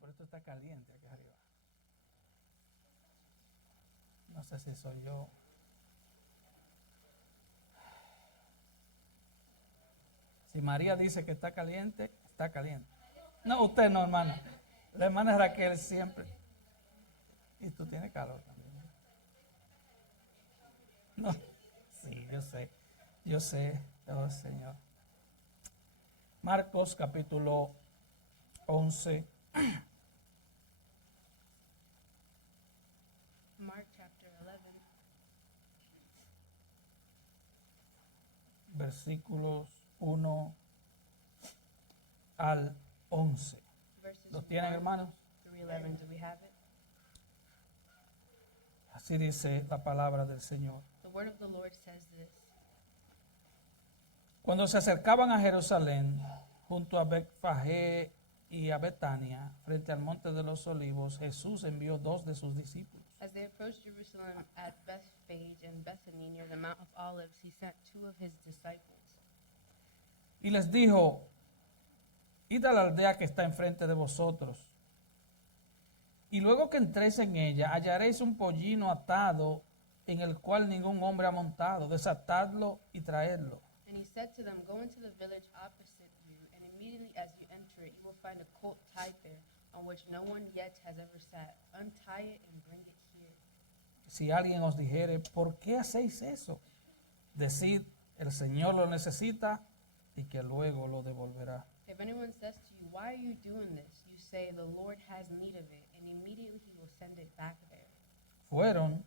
pero esto está caliente aquí arriba. No sé si soy yo. Si María dice que está caliente, está caliente. No, usted no, hermana. La hermana Raquel siempre. Y tú tienes calor también. No, sí, yo sé, oh Señor. Marcos capítulo 11. Mark chapter 11, Versículos 1 al 11. verses ¿Los tienen, 1 hermanos? through 11. Do we have it? Así dice la palabra del Señor. The word of the Lord says this. Cuando se acercaban a Jerusalén, junto a Betfagé y a Betania, frente al monte de los olivos, Jesús envió 2 de sus discípulos. As they approached Jerusalem at Bethphage and Bethany near the Mount of Olives, he sent 2 of his disciples. Y les dijo, id a la aldea que está enfrente de vosotros, y luego que entréis en ella, hallaréis un pollino atado en el cual ningún hombre ha montado. Desatadlo y traedlo. And he said to them, go into the village opposite you, and immediately as you enter it, you will find a colt tied there, on which no one yet has ever sat. Untie it and bring it here. Si alguien os dijere, ¿por qué hacéis eso? Decid, el Señor lo necesita y que luego lo devolverá. If anyone says to you, why are you doing this? You say, the Lord has need of it, and immediately he will send it back there. Fueron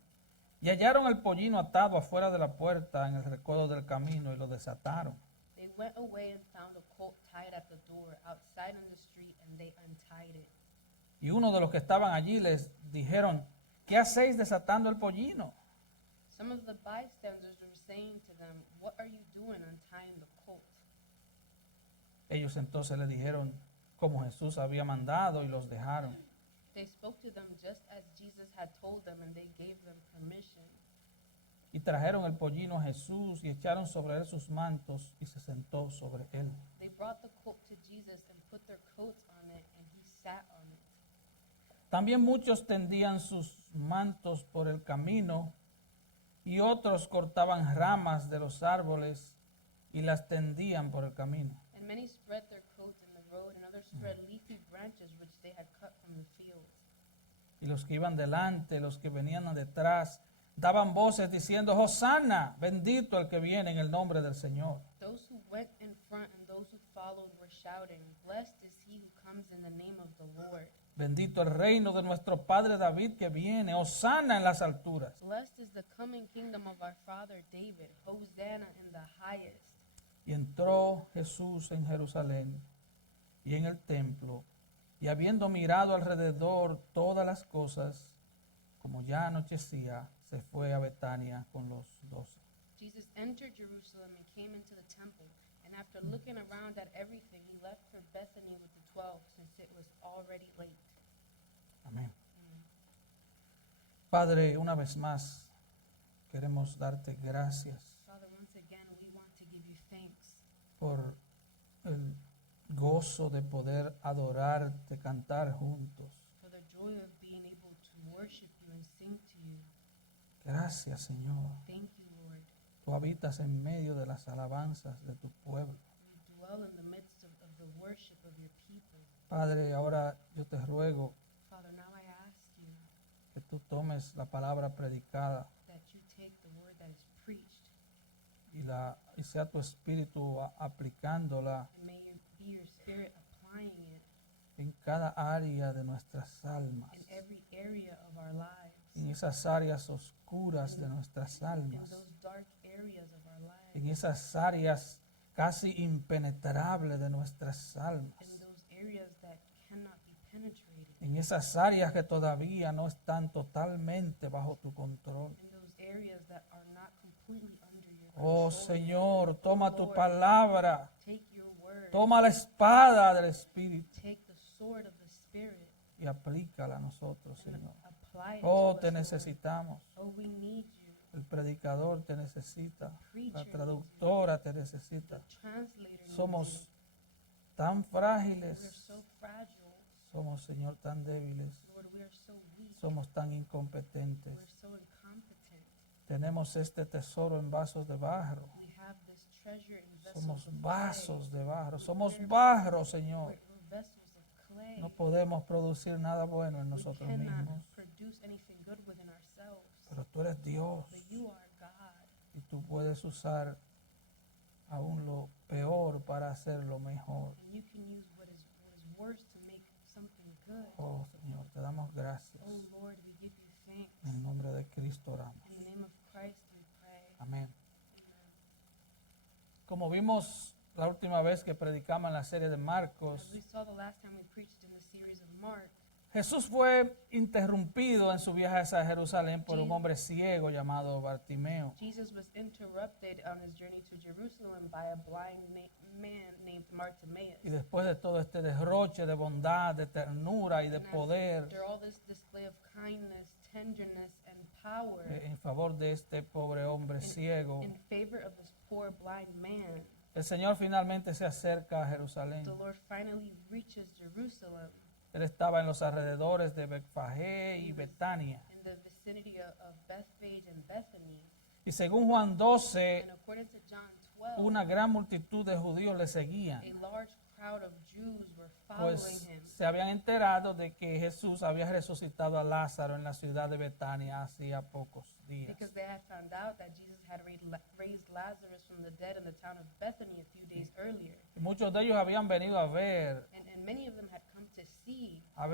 y hallaron el pollino atado afuera de la puerta en el recodo del camino y lo desataron. They went away and found a colt tied at the door outside on the street, and they untied it. Y uno de los que estaban allí les dijeron, ¿qué hacéis desatando el pollino? Some of the bystanders were saying to them, what are you doing untying the colt? Ellos entonces le dijeron como Jesús había mandado y los dejaron. They spoke to them just as Jesus had told them, and they gave them permission. Y trajeron el pollino a Jesús y echaron sobre él sus mantos y se sentó sobre él. They brought the colt to Jesus and put their coats on it, and he sat on it. También muchos tendían sus mantos por el camino y otros cortaban ramas de los árboles y las tendían por el camino. And many spread their coats in the road, and others spread leafy branches which they had cut from the fields. Y los que iban delante, los que venían detrás, daban voces diciendo, Hosanna, bendito el que viene en el nombre del Señor. Those who went in front and those who followed were shouting, blessed is he who comes in the name of the Lord. Bendito el reino de nuestro Padre David que viene, Hosanna en las alturas. Blessed is the coming kingdom of our father David. Hosanna in the highest. Y entró Jesús en Jerusalén y en el templo, y habiendo mirado alrededor todas las cosas, como ya anochecía, se fue a Betania con los 12. Jesus entered Jerusalem and came into the temple, and after looking around at everything, he left for Bethany with the 12, since it was already late. Amén. Padre, una vez más, queremos darte gracias Father, once again, we want to give you thanks por el gozo de poder adorarte, cantar juntos. for the joy of being able to worship you and sing to you. Gracias, Señor. Thank you, Lord. Tú habitas en medio de las alabanzas de tu pueblo. You dwell in the midst of the worship of your people. Padre, ahora yo te ruego Father, now I ask you que tú tomes la palabra predicada that you take the word that is preached, y sea tu espíritu aplicándola and may be your spirit applying it en cada área de nuestras almas, in every area of our lives, en esas áreas oscuras de nuestras in almas, those dark areas of our lives, en esas áreas casi impenetrables de nuestras almas, in those areas that cannot be penetrated, en esas áreas que todavía no están totalmente bajo tu control. in those areas that are not completely under your Oh control. Señor, toma tu palabra, Take your word, toma la espada del Espíritu take the sword of the Spirit, y aplícala a nosotros, and Señor. apply it Oh, to te us, Lord. necesitamos. Oh, we need you. El predicador te necesita. La Preacher traductora te necesita. The translator needs Somos you. tan We're frágiles. so fragile. Somos, Señor, tan débiles. Lord, we are so weak. Somos tan incompetentes. We're so incompetent. Tenemos este tesoro en vasos de barro. We have this treasure in vessels Somos of vasos de barro. Somos We're- barro, Señor. We're vessels of clay. No podemos producir nada bueno en We nosotros cannot mismos. produce anything good within ourselves. Pero tú eres Dios But you are God. y tú puedes usar aún lo peor para hacer lo mejor. And you can use what is worse to make something good. Oh, Señor, te damos gracias. Oh Lord, we give you thanks. En el nombre de Cristo oramos. In the name of Christ we pray. Amén. Amen. Como vimos la última vez que predicamos en la serie de Marcos, As we saw the last time we preached in the series of Mark, Jesús fue interrumpido en su viaje a Jerusalén por un hombre ciego llamado Bartimeo. Jesus was interrupted on his journey to Jerusalem by a blind man named Bartimaeus. Y después de todo este derroche de bondad, de ternura y de And poder after all this display of kindness, tenderness, and power en favor de este pobre hombre ciego, in favor of this poor blind man, el Señor finalmente se acerca a Jerusalén. the Lord finally reaches Jerusalem Él estaba en los alrededores de Betfagé y Betania. in the vicinity of Bethphage and Bethany. Y según Juan 12, And according to John 12, una gran multitud de judíos le seguían, a large crowd of Jews were following pues him se habían enterado de que Jesús había resucitado a Lázaro en la ciudad de Betania hacía pocos días. because they had found out that Jesus had raised Lazarus from the dead in the town of Bethany a few days earlier. Y muchos de ellos habían venido a ver And many of them had come to see a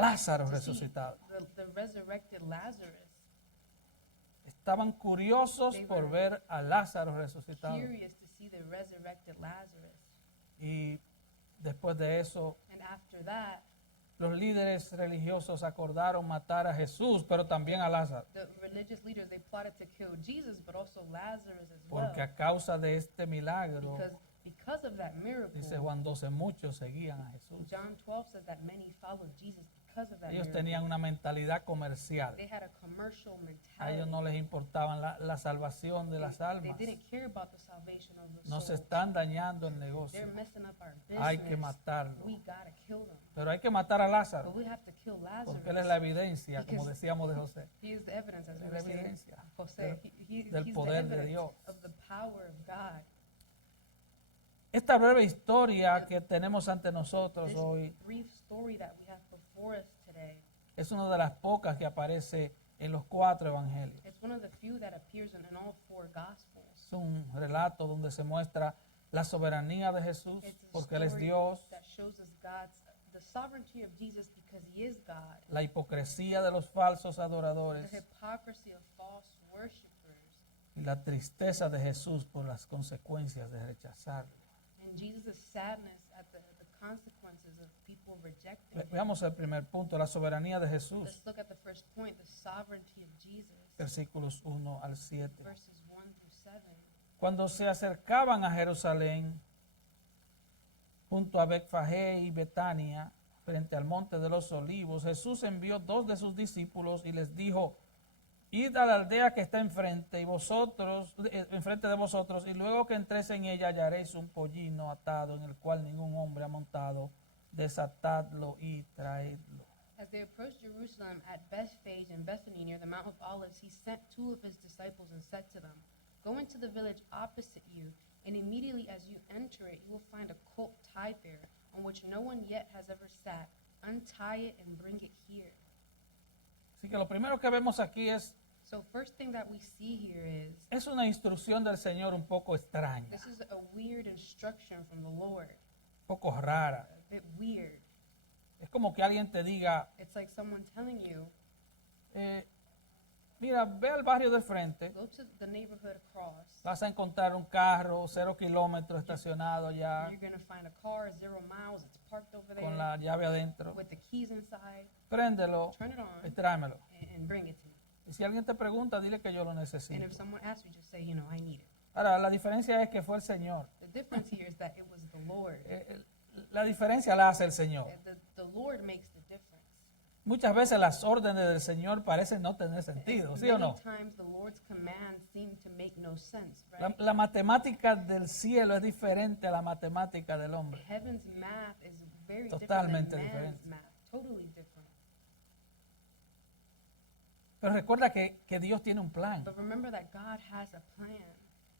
Lázaro to see resucitado. the resurrected Lazarus, Estaban curiosos They por were ver a Lázaro resucitado. curious to see the resurrected Lazarus. Y después de eso, And after that, los líderes religiosos acordaron matar a Jesús, pero también a Lázaro. the religious leaders, they plotted to kill Jesus, but also Lazarus as well. Porque a causa de este milagro, Because of that miracle, dice Juan 12, muchos seguían a Jesús. John 12 says that many followed Jesus because of that Ellos miracle. tenían una mentalidad comercial. They had a commercial A mentality. ellos no les importaba la salvación de las They almas. didn't care about the salvation of the Nos soul. están dañando el negocio. They're messing up our business. Hay que matarlo. We gotta kill them. Pero hay que matar a Lázaro, But we have to kill Lazarus. porque él es la evidencia, como Because- decíamos de José, He is the evidence, as we es were la saying. evidencia Jose, del he's poder the de evidence Dios. of the power of God. Esta breve historia que tenemos ante nosotros This hoy brief story that we have before us today, es una de las pocas que aparece en los 4 evangelios. it's one of the few that appears in all 4 Gospels. Es un relato donde se muestra la soberanía de Jesús, It's a porque Él es story Dios, that shows us the sovereignty of Jesus because He is God, la hipocresía de los falsos the adoradores hypocrisy of false worshipers, y la tristeza de Jesús por las consecuencias de rechazarlo. and Jesus' sadness at the consequences of people rejecting Him. Veamos el primer punto, la soberanía de Jesús, Let's look at the first point, the sovereignty of Jesus, versículos 1 al 7. verses 1 through 7. Cuando se acercaban a Jerusalén, junto a Betfagé y Betania, frente al monte de los olivos, Jesús envió 2 de sus discípulos y les dijo: id a la aldea que está enfrente de vosotros, y luego que entréis en ella hallaréis un pollino atado en el cual ningún hombre ha montado, desatadlo y traedlo. As they approached Jerusalem at Bethphage and Bethany near the Mount of Olives, he sent 2 of his disciples and said to them, go into the village opposite you, and immediately as you enter it, you will find a colt tied there, on which no one yet has ever sat. Untie it and bring it here. Así que lo primero que vemos aquí So first thing that we see here es una instrucción del Señor un poco extraña, this is a weird instruction from the Lord, un poco rara. a bit weird. Es como que alguien te diga, It's like someone telling you, mira, ve al barrio de frente, go to the neighborhood across. vas a encontrar un carro 0 kilómetros estacionado ya, You're going to find a car 0 miles. It's parked over there con la llave adentro. with the keys inside. Préndelo Turn it y on tráemelo. and bring it to me. Y si alguien te pregunta, dile que yo lo And necesito. if someone asks you, just say, you know, I need it. Ahora, la diferencia es que fue el Señor. The difference here is that it was the Lord. La diferencia la hace el Señor. The Lord makes the difference. Muchas veces las órdenes del Señor parecen no tener sentido, ¿sí o Many no? times the Lord's commands seem to make no sense, La, right? la matemática del cielo es diferente a la matemática del hombre. Heaven's math is very Totalmente different than man's diferente. math, totally different. Pero recuerda que Dios tiene un plan. But remember that God has a plan,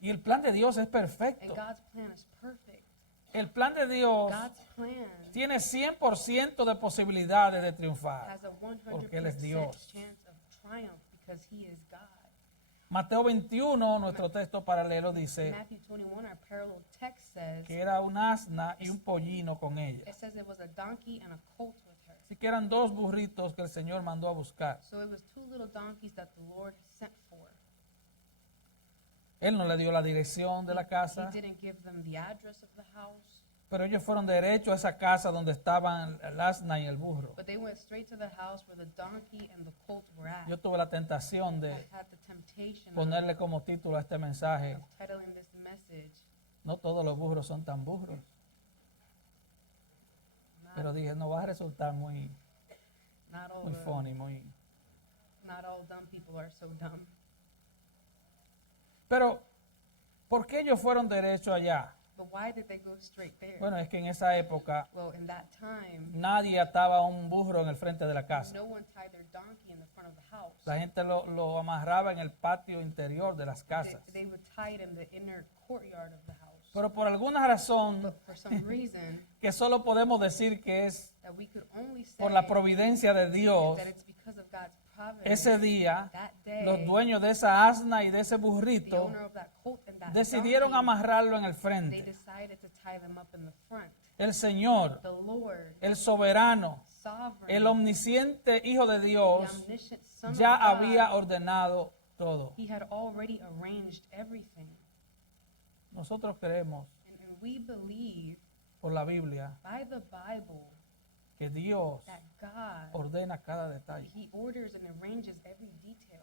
Y el plan de Dios es and perfecto. God's plan is perfect. El plan de Dios God's plan tiene 100% de posibilidades de triunfar. has a Porque Él es 100% Dios. chance of triumph because He is God. Mateo 21, nuestro texto paralelo, dice Matthew 21, our parallel text says, que era un asna y un pollino con ella. it says it was a donkey and a colt with her. Así que eran dos burritos que el Señor mandó a buscar. So it was two little donkeys that the Lord sent for. Él no le dio la dirección de la He casa, didn't give them the address of the house, pero ellos fueron derecho a esa casa donde estaban el asna y el burro. but they went straight to the house where the donkey and the colt were at. Yo tuve la tentación I de had the temptation ponerle como título a este mensaje, of titling this message, no todos los burros son tan burros. Pero dije, no va a resultar muy not all funny, muy... not all dumb people are so dumb. Pero, ¿por qué ellos fueron derecho allá? But why did they go straight there? Bueno, es que en esa época Well, in that time, nadie ataba un burro en el frente de la casa. no one tied their donkey in the front of the house. La gente lo amarraba en el patio interior de las casas. They would tie it in the inner courtyard of the house. Pero por alguna razón But for some reason que solo podemos decir que es that we could only say por la providencia de Dios, that it's because of God's providence, ese día that day, los dueños de esa asna y de ese the burrito owner of that colt and that decidieron donkey, amarrarlo en el they frente. decided to tie them up in the front. El Señor, The Lord, el soberano, sovereign, el omnisciente Hijo de the Dios, omniscient Son ya of God, había ordenado todo. He had already arranged everything. Nosotros creemos And we believe por la Biblia by the Bible que Dios that God, ordena cada detalle. He orders and arranges every detail.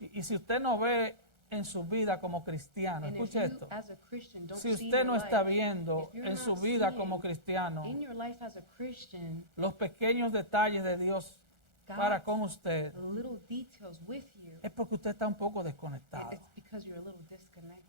Y si usted no ve en su vida como cristiano, And if escuche you, esto, as a Christian, don't si see usted no your está life, viendo if you're en not su vida seeing como cristiano in your life as a Christian, los pequeños detalles de Dios para con usted, the little details with you, es porque usted está un poco desconectado. it's because you're a little disconnected.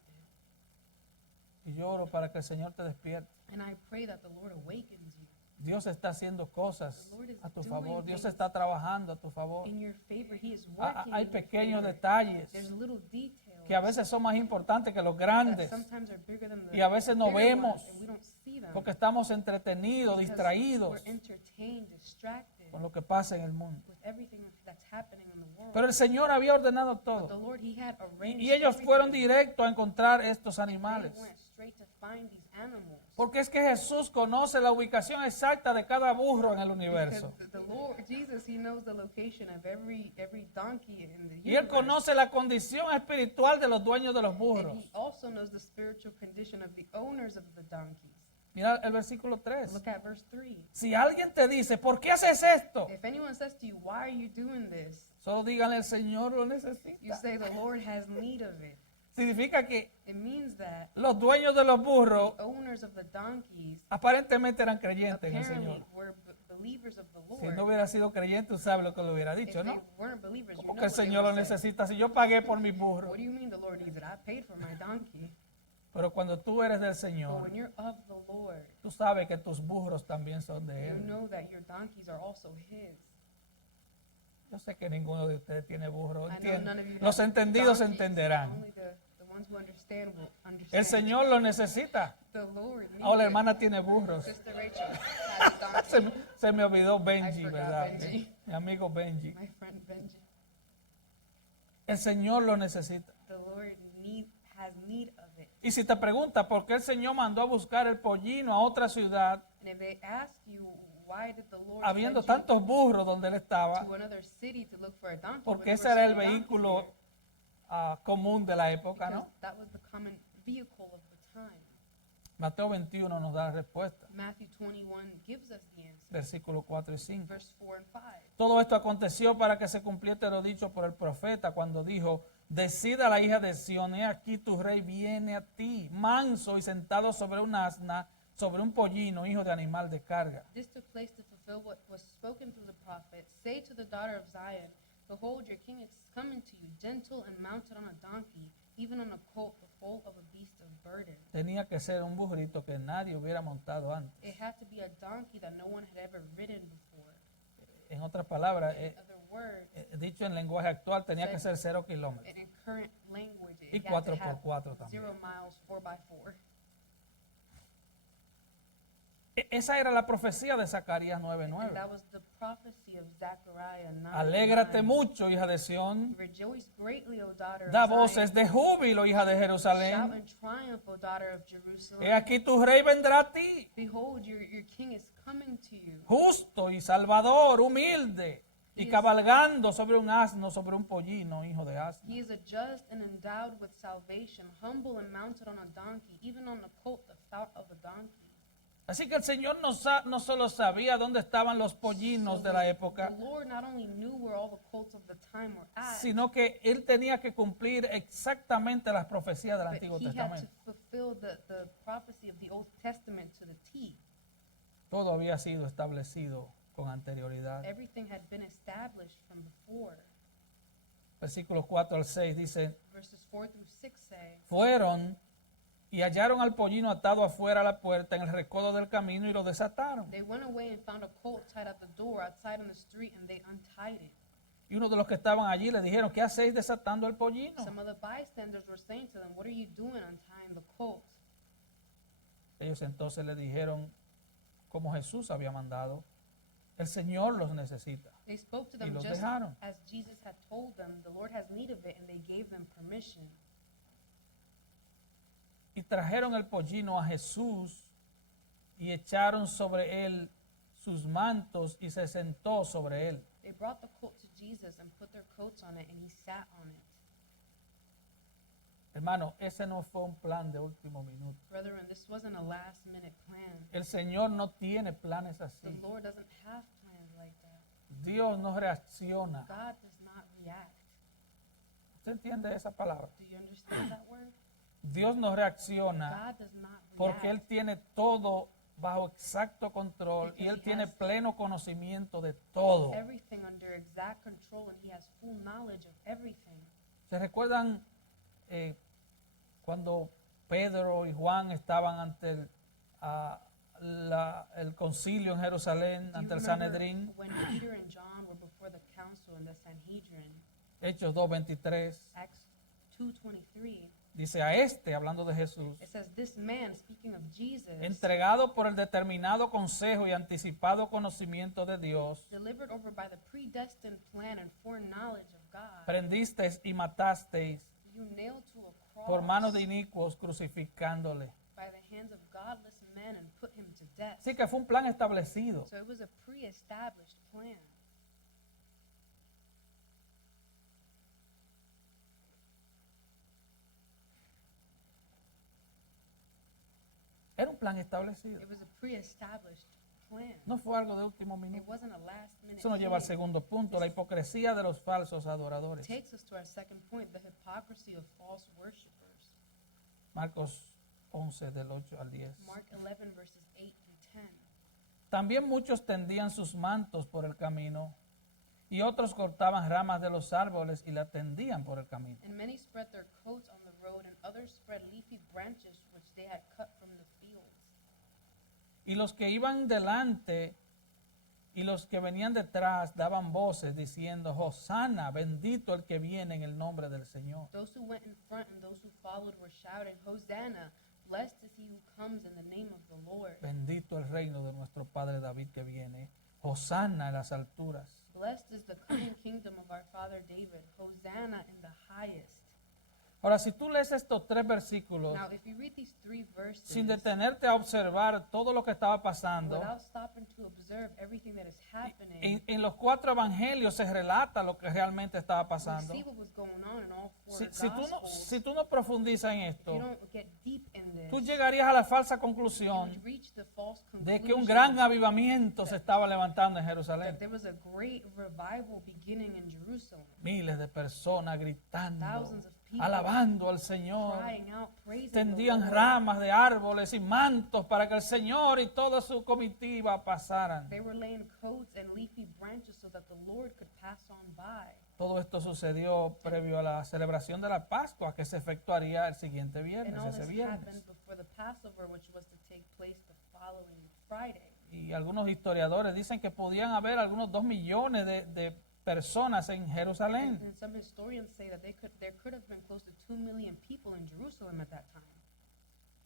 Y yo oro para que el Señor te despierte. And I pray that the Lord awakens you Dios está haciendo cosas The Lord is a tu doing favor. Dios things está trabajando a tu favor. in your favor. He is Hay working. in your pequeños favor. detalles There's little details que a veces son más importantes que los that grandes, sometimes are bigger than the y a veces no bigger vemos ones, and we don't see them porque estamos entretenidos, because distraídos we're entertained, distracted con lo que pasa en el mundo. with everything that's happening in the world. Pero el Señor había ordenado But the todo. Lord, He had arranged Y ellos fueron everything. directos a encontrar estos They animales. went straight to find these animals. Porque es que Jesús conoce la ubicación exacta de cada burro en el Because universo. the Lord, Jesus, He knows the location of every donkey in the Y Él universe. conoce la condición espiritual de los dueños de los And burros. He also knows the spiritual condition of the owners of the donkeys. Mira el versículo 3. Look at verse 3. Si alguien te dice, ¿por qué haces esto? If anyone says to you, why are you doing this? Solo díganle, el Señor lo You necesita. say the Lord has need of it. Significa que It means that los dueños de los burros owners of the donkeys aparentemente eran creyentes en el apparently Señor. were believers of the Si Lord. no hubiera sido creyente, tú sabes lo que le hubiera If dicho, they ¿no? weren't believers, you Como know que el what they Señor lo would say. necesita. Si yo pagué por mi burro. What do you mean the Lord needs it? I paid for my donkey. Pero cuando tú eres del But Señor, when you're of the Lord, tú sabes que tus burros también son de you Él. know that your donkeys are also His. Yo sé que ninguno de ustedes tiene burro. I know Entiende. none of you Los have entendidos donkeys. entenderán. Only the ones who understand will understand. El Señor lo necesita. The Lord needs Ahora la it. hermana tiene burros. Sister Rachel has a donkey. Se me olvidó Benji, I forgot ¿verdad? Benji. Mi amigo Benji. My friend Benji. El Señor lo necesita. The Lord has need of it. Y si te pregunta por qué el Señor mandó a buscar el pollino a otra ciudad, And if they ask you, why did the Lord habiendo send you tantos burros donde él estaba, to another city to look for a donkey? porque when ese there era were el so many vehículo donkeys there? común de la época, Because ¿no? that was the common vehicle of the time. Mateo 21 nos da la respuesta, Matthew 21 gives us the answer. versículos 4 y 5. Verse 4 and 5. Todo esto aconteció para que se cumpliera lo dicho por el profeta cuando dijo, decida la hija de Sión, he aquí tu rey viene a ti, manso y sentado sobre un asna, sobre un pollino, hijo de animal de carga. This took place to fulfill fulfill what was spoken through the prophet, say to the daughter of Zion, behold, your king is coming to you, gentle and mounted on a donkey, even on a colt, the foal of a beast of burden. Tenía que ser un burrito que nadie hubiera montado antes. It had to be a donkey that no one had ever ridden before. En otras palabras, In other words, dicho en lenguaje actual, tenía que ser 0 kilómetros. in current language, Y it had to 4x4 have también. 0 miles, 4x4. Esa era la profecía de Zacarías And 9:9. that was the prophecy of Zechariah 9. Alégrate mucho, hija de Sión. Rejoice greatly, O daughter Da of Zion. voces de júbilo, hija de Shout Jerusalén. in triumph, O daughter of Jerusalem. He aquí tu rey vendrá a ti, Behold, your king is coming to you. justo y salvador, humilde, y cabalgando sobre un asno, sobre un pollino, hijo de asno. He is a just and endowed with salvation, humble and mounted on a donkey, even on the colt, the foal of a donkey. Así que el Señor no solo sabía dónde estaban los pollinos de la época, The Lord not only knew where all the colts of the time were at, sino que Él tenía que cumplir exactamente las profecías del but Antiguo he had to Testamento. fulfill the prophecy of the Old Testament to the T. Todo había sido establecido con anterioridad. Everything had been established from before. Versículos 4 al 6 dice, Verses 4 through 6 say, fueron y hallaron al pollino atado afuera a la puerta en el recodo del camino y lo desataron. they went away and found a colt tied at the door outside on the street, and they untied it. Y uno de los que estaban allí le dijeron, ¿qué hacéis desatando el pollino? Some of the bystanders were saying to them, what are you doing untying the colt? Ellos entonces le dijeron, como Jesús había mandado, el Señor los necesita. They spoke to Y them los just dejaron. as Jesus had told them, the Lord has need of it, and they gave them permission. Y trajeron el pollino a Jesús y echaron sobre él sus mantos y se sentó sobre él. They brought the colt to Jesus and put their coats on it, and he sat on it. Hermano, ese no fue un plan de último minuto. Brethren, this wasn't a last-minute plan. El Señor no tiene planes así. The Lord doesn't have plans like that. Dios no reacciona. God does not react. ¿Usted entiende esa palabra? Do you understand that word? Dios no reacciona God does not porque Él react. tiene todo bajo exacto control y Él tiene pleno conocimiento de todo. Everything under exact control, and he has full knowledge of everything. ¿Se recuerdan cuando Pedro y Juan estaban ante el concilio en Jerusalén, Do you ante el remember Sanedrín? when Peter and John were before the council in the Sanhedrin? Hechos 2:23 Acts 2:23. dice, a este, hablando de Jesús, It says, this man, speaking of Jesus, entregado por el determinado consejo y anticipado conocimiento de Dios, delivered over by the predestined plan and foreknowledge of God, prendisteis y matasteis you nailed to a cross por manos de inicuos, crucificándole. by the hands of godless men and put him to death. Así que fue un plan establecido. So it was a pre-established plan. Era un plan establecido. It was a pre-established plan. No fue algo de último It minuto. wasn't a last-minute Eso nos lleva al plan. segundo punto, la hipocresía de los falsos adoradores. Takes us to our second point, the hypocrisy of false worshipers. Marcos 11 del 8 al 10. Mark 11 verses 8 through 10. También muchos tendían sus mantos por el camino y otros cortaban ramas de los árboles y la tendían por el camino. And many spread their coats on the road, and others spread leafy branches which they had cut from the fields. Y los que iban delante y los que venían detrás daban voces diciendo, Hosanna, bendito el que viene en el nombre del Señor. Those who went in front and those who followed were shouting, Hosanna, blessed is he who comes in the name of the Lord. Bendito el reino de nuestro Padre David que viene. Hosanna en las alturas. Blessed is the coming kingdom of our father David. Hosanna in the highest. Ahora, si tú lees estos tres versículos Now, if you read these three verses sin detenerte a observar todo lo que estaba pasando, without stopping to observe everything that is happening, en los cuatro evangelios se relata lo que realmente estaba we pasando. see what was going on in all four Si gospels. si tú no profundizas en If you esto, don't get deep in this, tú llegarías a la falsa you conclusión would reach the false de que un conclusion gran avivamiento se estaba levantando en that Jerusalén. there was a great revival beginning in Jerusalem. Miles de personas gritando, Thousands of people alabando al Señor. crying out, praising the Tendían Lord. ramas de árboles y mantos para que el Señor y toda su comitiva pasaran. They were laying coats and leafy branches so that the Lord could pass on by. Todo esto sucedió previo a la celebración de la Pascua, que se efectuaría el siguiente And viernes, all ese this viernes. happened before the Passover, which was to take place the following Friday. Y algunos historiadores dicen que podían haber algunos 2 millones de personas en Jerusalén. And some historians say that there could have been close to 2 million people in Jerusalem at that time.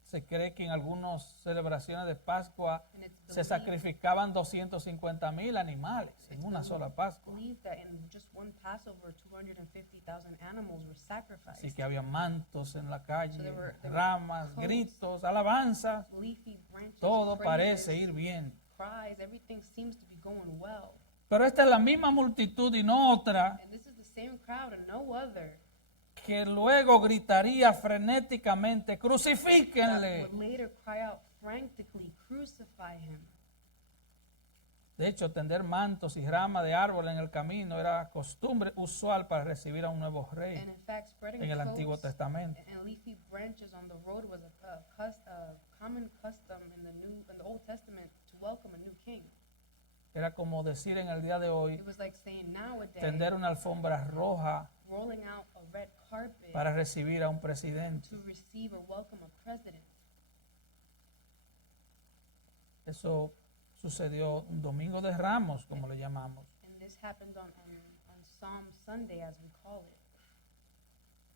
Se cree que en algunas celebraciones de Pascua And it's se sacrificaban 250,000 animales en una sola Pascua. believed that in just one Passover, 250,000 animals were sacrificed. Así que había mantos en la calle, So there were ramas, coats, gritos, alabanzas. Leafy branches, Todo prayers, parece ir bien. cries, everything seems to be going well. Pero esta es la misma multitud y no otra And this is the same crowd and no other que luego gritaría frenéticamente, that crucifíquenle. would later cry out frantically, crucify him. De hecho, tender mantos y ramas de árbol en el camino era costumbre usual para recibir a un nuevo rey And in fact, spreading en el Antiguo coats Testamento. and leafy branches on the road was a common custom in the Old Testament to welcome a new king. Era como decir en el día de hoy, It was like saying nowadays, tender una alfombra roja rolling out a red carpet para recibir a un presidente. to receive or welcome a president. Eso sucedió un domingo de Ramos, como le llamamos. And this happened on Psalm Sunday, as we call it.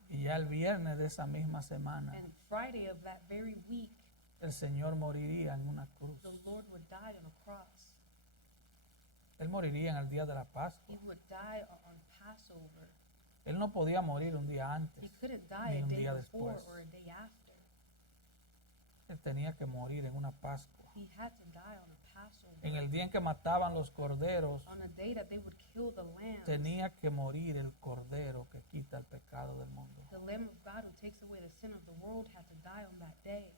Y ya el viernes de esa misma semana, And Friday of that very week, el Señor moriría en una cruz. the Lord would die on a cross. Él moriría en el día de la Pascua. He would die on Passover. Él no podía morir un día He antes, couldn't ni die a un day día before después. or a day after. Él tenía que morir en una Pascua. He had to die on a Passover. En el día en que mataban los corderos, On a day that they would kill the lamb, tenía que morir el cordero que quita el pecado del mundo. the Lamb of God who takes away the sin of the world had to die on that day.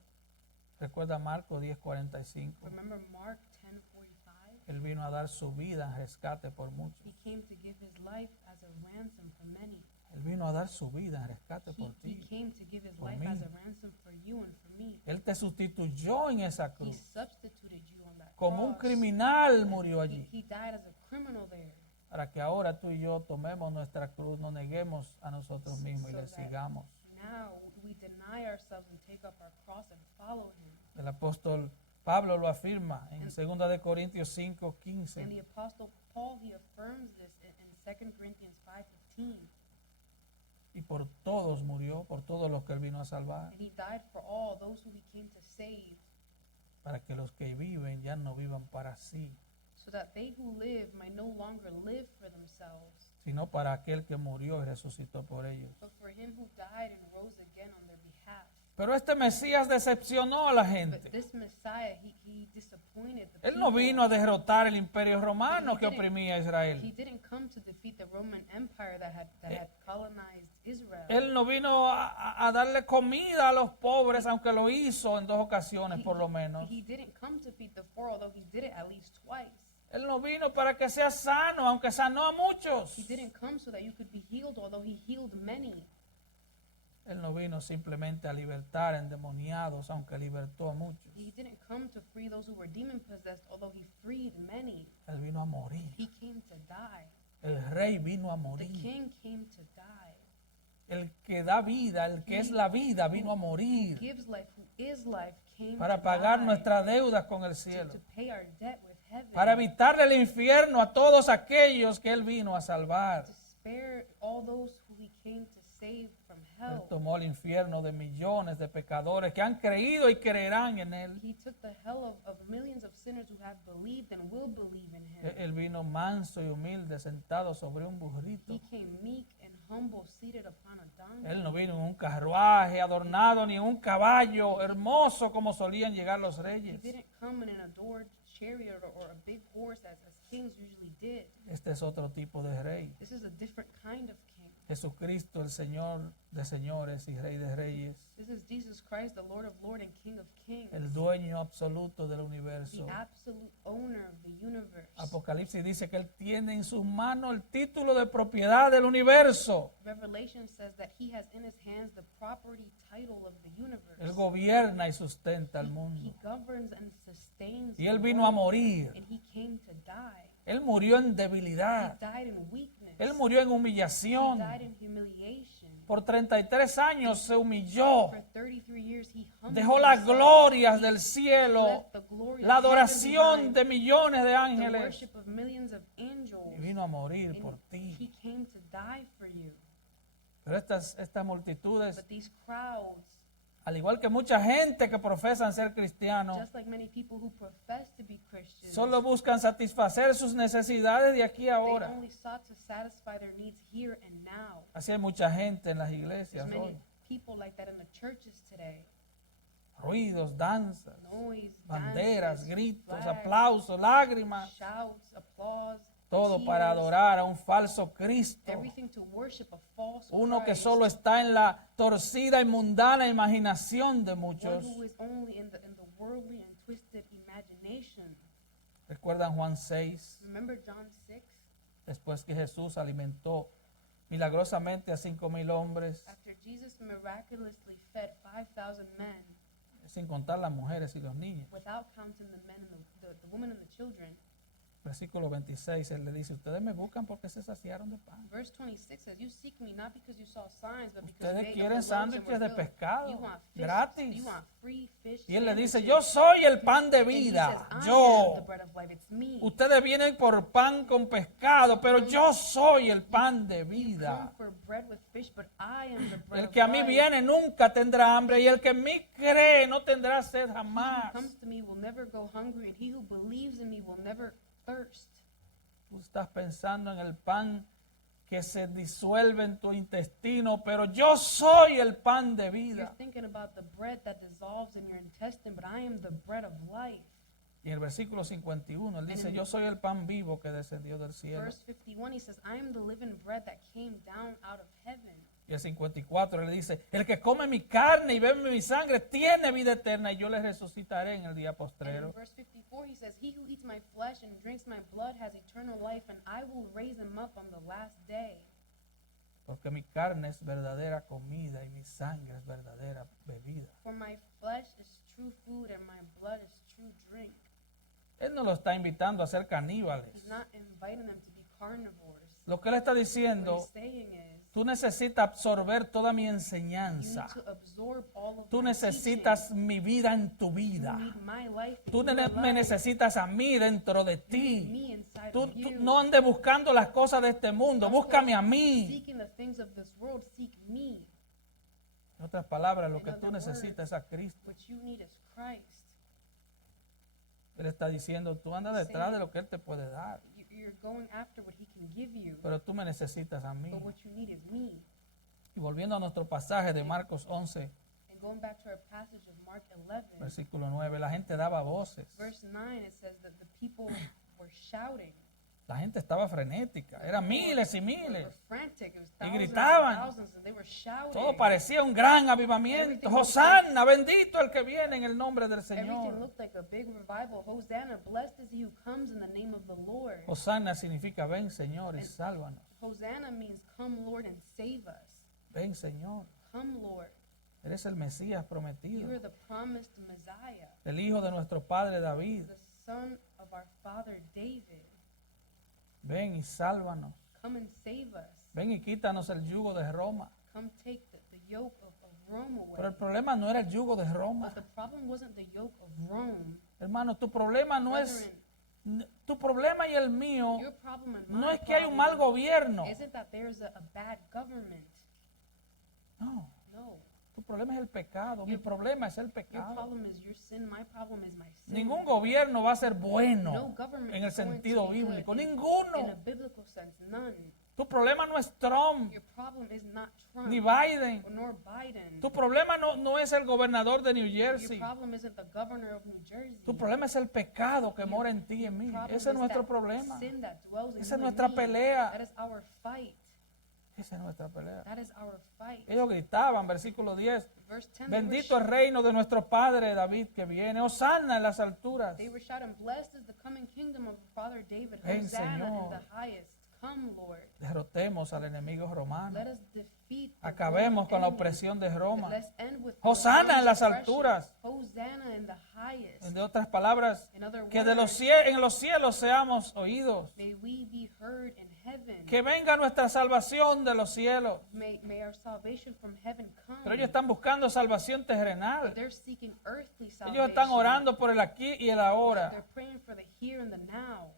Recuerda Marcos 10:45. Remember Mark 10:45? Él vino a dar su vida en rescate por muchos. He came to give his life as a ransom for many. Él vino a dar su vida en rescate por He ti. came to give his por life mí. as a ransom for you and for me. Él te sustituyó en esa He cruz. substituted you on that Como un cross. criminal murió He, allí. he died as a criminal there. Para que ahora tú y yo tomemos nuestra cruz, nos neguemos a nosotros mismos y le So that sigamos. Now we deny ourselves and take up our cross and follow him. El apóstol Pablo lo afirma en 2 de Corintios 5:15. And the Apostle Paul, he affirms this in 2 Corinthians 5:15. Y por todos murió, por todos los que él vino a salvar, And he died for all those who he came to save, para que los que viven ya no vivan para sí, so that they who live might no longer live for themselves, sino para aquel que murió y resucitó por ellos. but for him who died and rose again on their behalf. Pero este Mesías decepcionó a la But gente. this Messiah, he disappointed the Él no people. vino a derrotar el imperio romano que oprimía a He Israel. didn't come to defeat the Roman Empire that had colonized Israel. Él no vino a darle comida a los pobres, aunque lo hizo en 2 ocasiones por lo menos. He didn't come to feed the poor, although he did it at least twice. Él no vino para que sea sano, aunque sanó a muchos. He didn't come so that you could be healed, although he healed many. Él no vino simplemente a libertar endemoniados, aunque libertó a muchos. He didn't come to free those who were demon possessed, although he freed many. Él vino a morir. He came to die. El rey vino a The morir. king came to die. El que da vida, el que es la vida, vino a Who morir gives life, who is life, came para to pagar die, nuestras deudas con el to cielo, pay our debt with heaven, para evitarle el infierno a todos aquellos que él vino a salvar. to spare all those who he came to save from Él hell. tomó el infierno de millones de pecadores que han creído y creerán en él. He took the hell of millions of sinners who have believed and will believe in him. Él vino manso y humilde, sentado sobre un burrito. He came meek and humble, seated upon a donkey. Él no vino en un carruaje adornado ni en un caballo hermoso como solían llegar los He reyes. didn't come in an adored chariot or a big horse as kings usually did. Este es otro tipo de rey. This is a different kind of king. Jesucristo, el Señor de señores y Rey de reyes, This is Jesus Christ, the Lord of lords and King of kings, el dueño absoluto del the universo. absolute owner of the universe. Apocalipsis dice que Él tiene en sus manos el título de propiedad del universo. Revelation says that he has in his hands the property title of the universe. Él gobierna y sustenta el He mundo. governs and sustains Y Él the vino a world, morir. and he came to die. Él murió en He debilidad. died in weakness. Él murió en He humillación. died in humiliation. Por 33 años se humilló. For 33 years he humbled Dejó las himself. glorias del cielo, Left the glory la of heaven adoración behind, de millones de the ángeles. worship of millions of angels. Y vino a morir And por he ti. came to die for you. Pero estas multitudes, But these crowds, al igual que mucha gente que profesan ser cristianos, just like many people who profess to be Christians, solo buscan satisfacer sus necesidades de aquí a they ahora. only sought to satisfy their needs here and now. Así hay mucha gente en las There's iglesias many hoy. people like that in the churches today. Ruidos, danzas, Noise, banderas, dances, gritos, flags, aplausos, lágrimas. shouts, applause, Todo para tears, adorar a un falso Cristo. everything to worship a false Uno que Christ, solo está en la torcida y mundana imaginación de one muchos. who is only in the worldly and twisted imagination. ¿Recuerdan Juan 6? Remember John 6? Después que Jesús alimentó milagrosamente a 5,000 hombres, After Jesus miraculously fed 5,000 men, sin contar las mujeres y los niños. without counting the men and the women and the children. Versículo 26, Él le dice, ustedes me buscan porque se saciaron de pan. Verse 26 says, you seek me not because you saw signs, but because Ustedes they quieren ate loaves and sándwiches were de filled. pescado, You want fish, gratis. You want free fish Y Él le dice, sandwiches. yo soy el pan de And he vida, says, I am yo. the bread of life. It's me. Ustedes vienen por pan con pescado, pero yo soy el pan de You come vida. for bread with fish, but I am the bread El of que a mí life. viene nunca tendrá hambre y el que en mí cree no tendrá sed He who jamás. comes to me will never go hungry, and he who believes in me will never thirst. Tú estás pensando en el pan que se disuelve en tu intestino, pero yo soy el pan de You're vida. thinking about the bread that dissolves in your intestine, but I am the bread of life. Y en el versículo 51, Él dice, yo soy el pan vivo que descendió del cielo. Verse 51, he says, I am the living bread that came down out of heaven. Y el 54 le dice, el que come mi carne y bebe mi sangre tiene vida eterna y yo le resucitaré en el día And postrero. in verse 54, he says, he who eats my flesh and drinks my blood has eternal life, and I will raise him up on the last day. Porque mi carne es verdadera comida y mi sangre es verdadera bebida. For my flesh is true food, and my blood is true drink. Él no lo está invitando a ser caníbales. He's not inviting them to be carnivores. Lo que Él está What diciendo, he's saying is, tú necesitas absorber toda mi you enseñanza. need to absorb all of Tú my necesitas mi vida en tu teaching. vida. You need my life in Tú your me life. necesitas a mí dentro de You need ti. me inside Tú of you. no andes buscando las cosas de este mundo, Don't búscame go a mí. Seeking the things of this world, seek me. En otras palabras, lo In que other tú necesitas es a Cristo. What you need is Christ. Él está diciendo, tú andas detrás de lo que Él te puede dar, You're going after what he can give you, pero tú me necesitas a mí. but what you need is me. Y volviendo a nuestro pasaje de Marcos 11, And going back to our passage of Mark 11, versículo 9, la gente daba voces. verse 9, it says that the people were shouting. La gente estaba frenética, eran miles y They miles. were frantic. It was Y thousands gritaban. and thousands, and they were shouting. Todo parecía un gran avivamiento. Everything Hosanna, bendito el que viene en el nombre del Everything Señor. looked like a big revival. Hosanna, blessed is he who comes in the name of the Lord. Hosanna significa ven Señor y sálvanos. Hosanna means come, Lord, and save us. Ven Señor, Come, Lord. eres el Mesías You prometido, are the promised Messiah, el hijo de nuestro padre David. the son of our father David. Ven y sálvanos. Come and save us. Ven y quítanos el yugo de Roma. Come take the yoke of Rome Pero away. el problema no era el yugo de But Roma. the problem wasn't the yoke of Rome. Hermano, tu problema no es, Brethren, tu problema y el mío your problem and no my es que hay un mal problem gobierno. isn't that there's a bad government. No, No. tu problema es el pecado. Mi problema es el Your pecado. problem is your sin. My problem is my sin. Ningún gobierno va a ser No bueno government en el is going to sentido be bíblico. good. In a Ninguno. biblical sense, none. Tu problema no es Trump Your problem is not Trump ni Biden. nor Biden. Tu problema no es el gobernador de New Your Jersey. problem isn't the governor of New Jersey. Tu problema es el pecado que mora en ti y en mí. Problem Ese es is nuestro that problema. sin that dwells in Esa es you and nuestra me. pelea. That is our fight. Esa es nuestra pelea. That is our fight. Ellos gritaban, versículo 10, Verse 10, they were, bendito el reino de nuestro padre David que viene, Hosanna en las alturas. they were shouting, blessed is the coming kingdom of Father David, Ven, Hosanna in Señor. the highest. Come, Lord. Derrotemos al enemigo romano. Let us defeat the Acabemos con la enemy. opresión de Roma. Let's end with Hosanna en las oppression. alturas. Hosanna in the highest. En otras palabras, In other que de words, en los cielos seamos oídos. may we be heard in heaven. Que venga nuestra salvación de los cielos. May our salvation from heaven come. Pero ellos están buscando salvación terrenal. They're seeking earthly salvation. Ellos están orando por el aquí y el ahora. They're praying for the here and the now.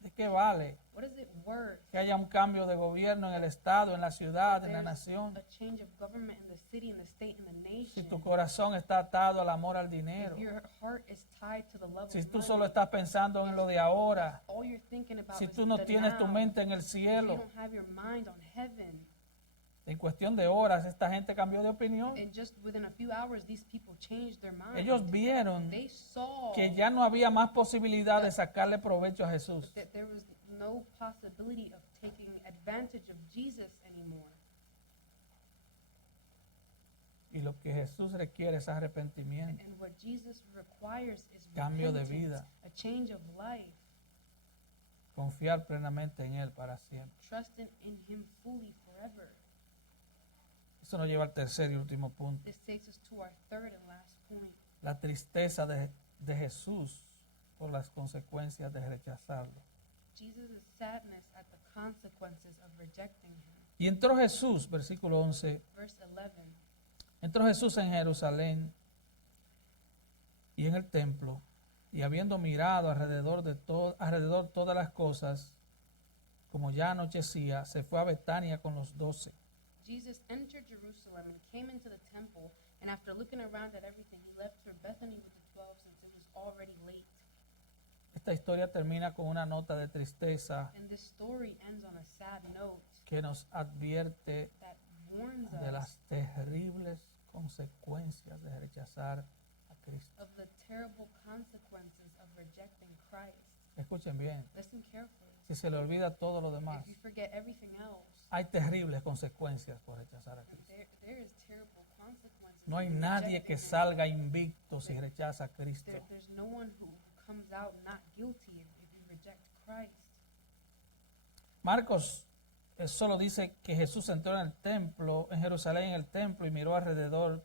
¿De qué vale What is it worth? que haya un cambio de gobierno en el estado, en la ciudad, en la There's nación? a change of government in the city, in the state, in the Si nation. tu corazón está atado al amor al dinero. If your heart is tied to the love Si of tú money, solo estás pensando en lo de ahora. all you're thinking about Si is tú no the tienes tu now. mente en el If you cielo. don't have your mind on heaven. En cuestión de horas, esta gente cambió de opinión. And just within a few hours, these people changed their mind. Ellos vieron They saw que ya no había más posibilidad de sacarle provecho a Jesús. that there was no possibility of taking advantage of Jesus anymore. Y lo que Jesús requiere es arrepentimiento. And what Jesus requires is Cambio de repentance, vida. a change of life, Confiar plenamente en Él para siempre. trusting in Him fully forever. Eso nos lleva al tercer y último punto. This takes us to our third and last point. La tristeza de Jesús por las consecuencias de rechazarlo. Jesus' sadness at the consequences of rejecting Him. Y entró Jesús, versículo 11, Verse 11. entró Jesús en Jerusalén y en el templo, y habiendo mirado alrededor todas las cosas, como ya anochecía, se fue a Betania con los 12. Jesus entered Jerusalem and came into the temple, and after looking around at everything, he left for Bethany with the 12 since it was already late. Esta historia termina con una nota de tristeza And this story ends on a sad note que nos advierte that warns de us las terribles consecuencias de rechazar a Cristo. of the terrible consequences of rejecting Christ. Escuchen bien, Listen carefully. si se le olvida todo lo demás, If you forget everything else, hay terribles consecuencias por rechazar a Cristo. there is terrible consequences. No hay for nadie que rejecting Him. salga invicto si rechaza a Cristo. There's no one who comes out not guilty if you reject Christ. Marcos solo dice que Jesús entró en el templo, en Jerusalén, en el templo, y miró alrededor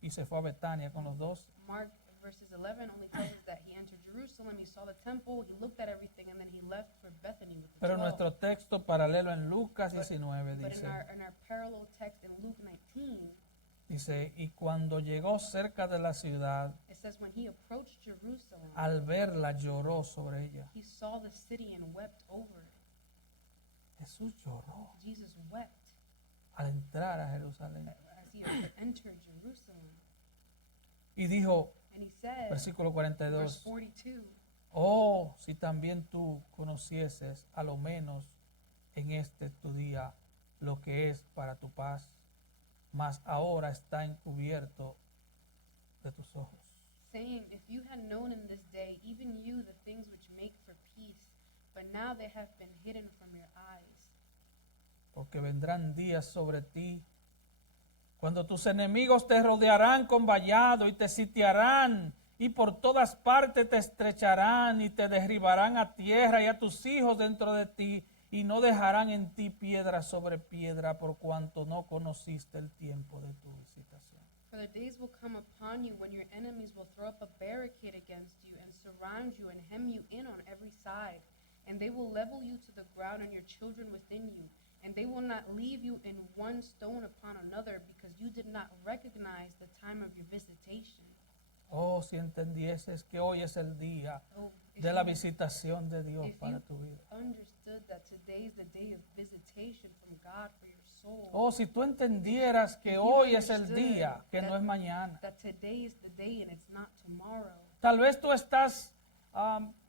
y se fue a Betania con los 12. Mark verses 11 only tells us that he entered Jerusalem, he saw the temple, he looked at everything, and then he left for Bethany with the Pero 12. nuestro texto paralelo en Lucas But- 19 But dice, in our parallel text in Luke 19, dice, y cuando llegó cerca de la ciudad, it says when he approached Jerusalem, al verla lloró sobre ella. he saw the city and wept over it. Jesús lloró Jesus wept al entrar a Jerusalén. as he entered Jerusalem. Y dijo, And he said, versículo verse 42, 42, oh, si también tú conocieses a lo menos en este tu día lo que es para tu paz, mas ahora está encubierto de tus ojos. saying, if you had known in this day, even you, the things which make for peace, but now they have been hidden from your eyes. Porque vendrán días sobre ti cuando tus enemigos te rodearán con vallado y te sitiarán y por todas partes te estrecharán y te derribarán a tierra y a tus hijos dentro de ti y no dejarán en ti piedra sobre piedra por cuanto no conociste el tiempo de tu visitación. For the days will come upon you when your enemies will throw up a barricade against you and surround you and hem you in on every side. And they will level you to the ground and your children within you. And they will not leave you in one stone upon another because you did not recognize the time of your visitation. Oh, si entendieses que hoy es el día Oh, if de la you visitación de Dios if para you tu vida. understood that today is the day of visitation from God for your soul. Oh, si tú entendieras que If you hoy es el understood día, que no that- es mañana. That today is the day and it's not tomorrow. Tal vez tú estás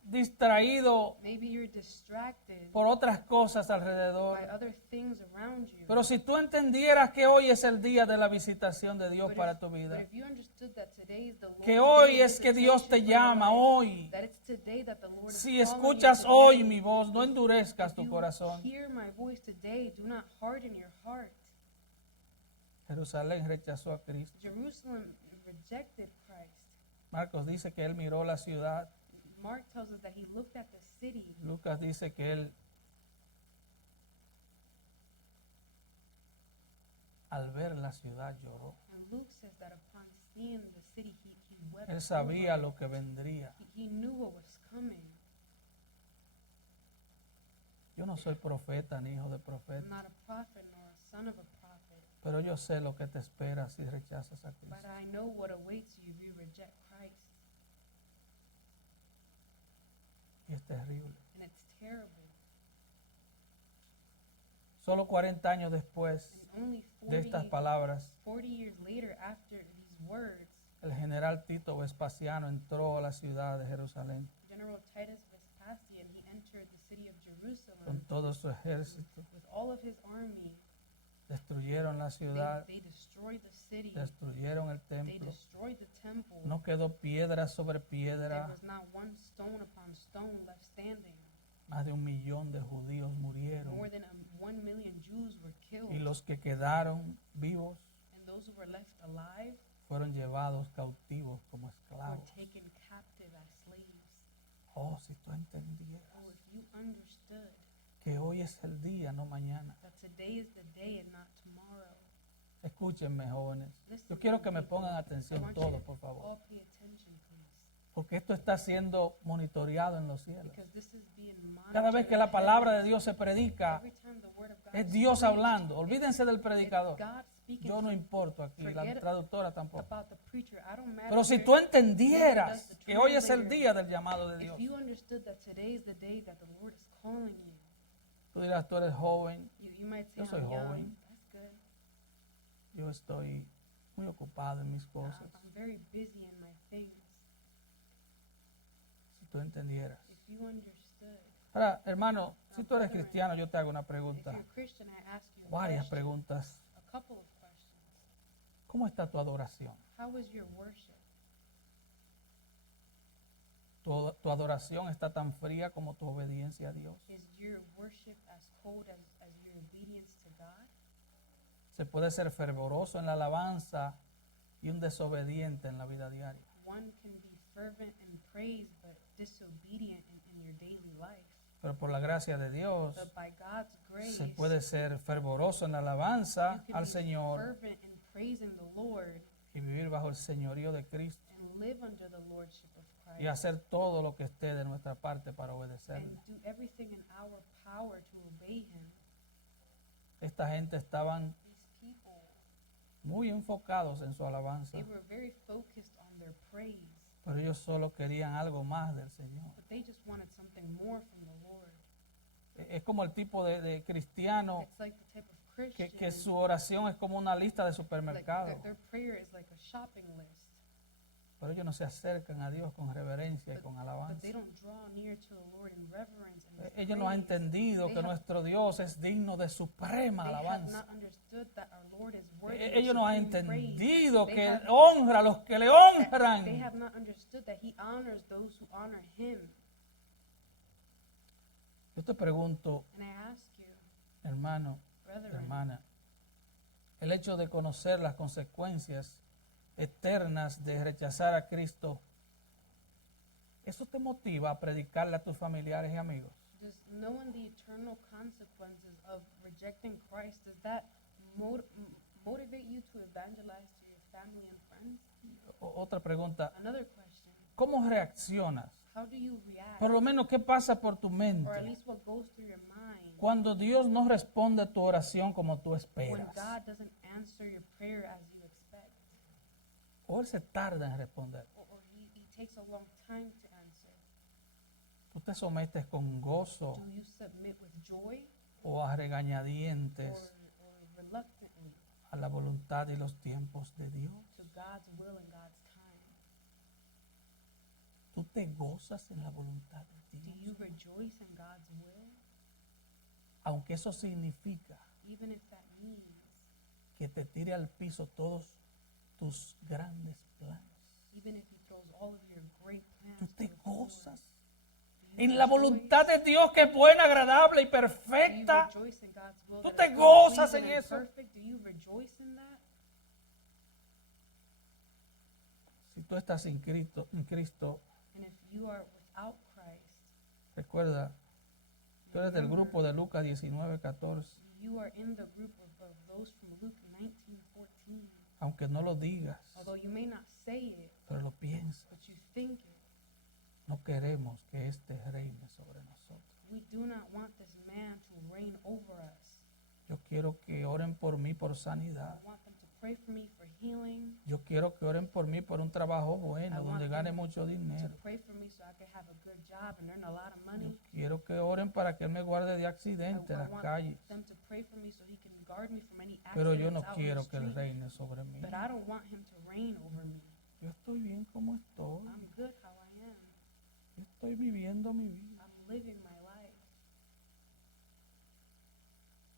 distraído Maybe you're distracted por otras cosas by alrededor. other things around you. Pero si tú entendieras que hoy es el día de la visitación de Dios But para if- tu but vida, if you understood that today is the Lord's que day hoy of es que Dios te visitation for your llama, life, hoy. that it's today that the Lord is Si calling you escuchas today. hoy mi voz, no endurezcas If tu you corazón. hear my voice today, do not harden your heart. Jerusalén rechazó a Cristo. Jerusalem rejected Christ. Marcos dice que él miró la ciudad. Mark tells us that he looked at the city. Lucas dice que él, al ver la ciudad, lloró. And Luke says that upon seeing the city, he wept. Él sabía over lo it. que vendría. He knew what was coming. Yo no soy profeta ni hijo de I'm profeta, not a prophet nor a son of a prophet, pero yo sé lo que te espera si rechazas a Cristo. but I know what awaits you if you reject Christ. Y es terrible. And it's terrible. Solo 40 años después And only de estas 40, palabras, 40 years later, after these words, el general Tito Vespasiano entró a la ciudad de Jerusalén General Titus Vespasian, he entered the city of con Jerusalem todo su ejército. with all of his army. Destruyeron la ciudad, They destroyed the city. destruyeron el They templo. destroyed the temple. No quedó piedra sobre There piedra. was not one stone upon stone left standing. Más de 1 millón de judíos murieron. More than 1 million Jews were killed. Y los que quedaron vivos And those who were left alive fueron llevados cautivos como were esclavos. taken captive as slaves. Oh, si tú entendieras Oh, if you understood que hoy es el día, no mañana. that today is the day and not tomorrow. Escúchenme, jóvenes. Listen, Yo quiero que me people. pongan I atención want you todos, to por favor. all pay attention, please. Porque esto está siendo monitoreado en los cielos. Because this is being monitored. Cada vez que la palabra de Dios se predica, Every time the word of God es is Dios preached, hablando. Olvídense del it's predicador. God speaking Yo no importo aquí, la Forget traductora tampoco. about the preacher. I don't matter. Pero si here. tú entendieras Neither does the que hoy es el translator. día del llamado de Dios, If you understood that today is the day that the Lord is calling you, tú dirás, tú eres joven, you might say, Yo soy I'm young. joven. That's good. yo estoy muy ocupado en mis cosas. I'm very busy in my things. Si tú entendieras. If you understood, Ahora, hermano, si tú eres cristiano, yo te hago una if pregunta. you're a Christian, I ask you a Varias question, preguntas. a couple of questions. ¿Cómo está tu adoración? How is your worship? ¿Tu adoración está tan fría como tu obediencia a Dios? Is your worship as cold as your obedience to God? Se puede ser fervoroso en la alabanza y un desobediente en la vida diaria. One can be fervent in praise but disobedient in your daily life. Pero por la gracia de Dios, But by God's grace, se puede ser fervoroso en la alabanza you can al be Señor fervent in praising the Lord y vivir bajo el señorío de Cristo and live under the lordship of y Christ hacer todo lo que esté de nuestra parte para and obedecerle. do everything in our power to obey Him. Esta gente estaban These people, muy enfocados en su alabanza, they were very focused on their praise, pero ellos solo querían algo más del Señor. but they just wanted something more from the Lord. Es como el tipo de cristiano It's like the type of Christian, que su oración es como una lista de like supermercado, their prayer is like a shopping list, pero ellos no se acercan a Dios con reverencia y con but alabanza. they don't draw near to the Lord in reverence and with Ellos no han praise. entendido They que have- nuestro Dios es digno de suprema They have alabanza. not understood that our Lord is worthy of Ellos no han supreme praise. entendido They que Él have- honra a los que le They honran. have not understood that He honors those who honor Him. Yo te pregunto, And I ask you, hermano, brethren, hermana, el hecho de conocer las consecuencias eternas de rechazar a Cristo, ¿eso te motiva a predicarle a tus familiares y amigos? does knowing the eternal consequences of rejecting Christ, does that motivate you to evangelize to your family and friends? Otra pregunta, Another question, ¿cómo reaccionas? how do you react? Por lo menos, ¿qué pasa por tu Or at mente least what goes through your mind cuando Dios no responde a tu oración como tú when esperas? God doesn't answer your prayer as you expect? O Él se tarda en responder. Or he takes a long time to answer? ¿Tú te sometes con gozo Do you submit with joy o a regañadientes or reluctantly a la voluntad y los tiempos de Dios? to God's will and God's time? ¿Tú ¿Tú te gozas en la voluntad de Do Dios? you rejoice in God's will? Aunque eso significa Even if that means que te tire al piso todos tus grandes planes. even if he throws all of your great plans Tú to te the floor. gozas Do you en la rejoice? voluntad de Dios que es buena, agradable y Do you perfecta. rejoice in God's will Tú that te is good, gozas pleasing, en and eso. perfect? Do you rejoice in that? Si tú estás en Cristo, And if you are without Christ, recuerda, tú eres del grupo de Lucas 19:14. you are in the group of those from Luke 19:14. Aunque no lo digas, Although you may not say it, pero lo piensas. but you think it. No queremos que este reine sobre nosotros. We do not want this man to reign over us. Yo quiero que oren por mí por sanidad. I want them to pray for me for healing. Yo quiero que oren por mí por un trabajo bueno, donde gane mucho To dinero. pray for me so I can have a good job and earn a lot of Yo money. quiero que oren para que Él me guarde de accidentes en I las want calles. them to pray for me so he can guard me from any Pero yo accidents no out in the quiero que Él street. reine sobre mí. But I don't want him to reign over me. Yo estoy bien como estoy. I'm good how I am. Yo estoy viviendo mi vida. I'm living my life.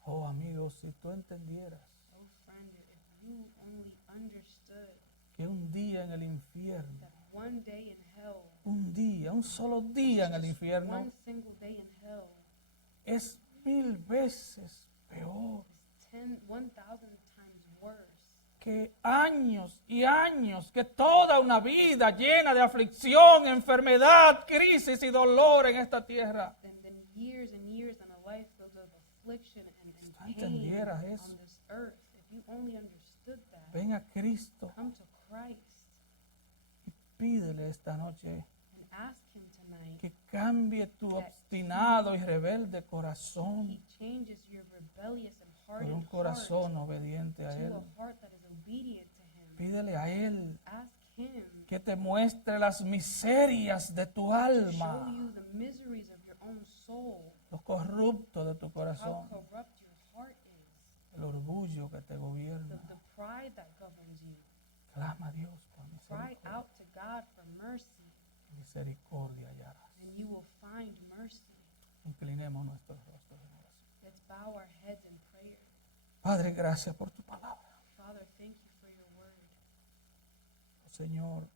Oh, amigos, si tú entendieras Oh, friend, if you only understood que un día en el infierno, that one day in hell, un solo día en el infierno, one single day in hell es 1000 veces peor is 1,000 times worse que años y años, que toda una vida llena de aflicción, enfermedad, crisis y dolor en esta tierra. than years and years and a life filled with affliction and pain entendieras eso. on this earth. If you only understood that, Ven a Cristo come to Christ y pídele esta noche and ask him tonight. que cambie tu obstinado y rebelde corazón He changes your rebellious and por hardened un heart corazón obediente a to Él. a heart that is obedient to him. Pídele a Él Ask him que te muestre las miserias de tu to show alma, you the miseries of your own soul, lo corrupto de tu how corazón, corrupt your heart is, el orgullo que te the gobierna. pride that governs you. Clama a Dios por Cry misericordia. out to God for mercy, Misericordia hallarás. and you will find mercy. Inclinemos nuestros rostros en oración. Let's bow our heads in prayer. Padre, gracias por tu palabra. Father, thank you for your word. Oh, Señor,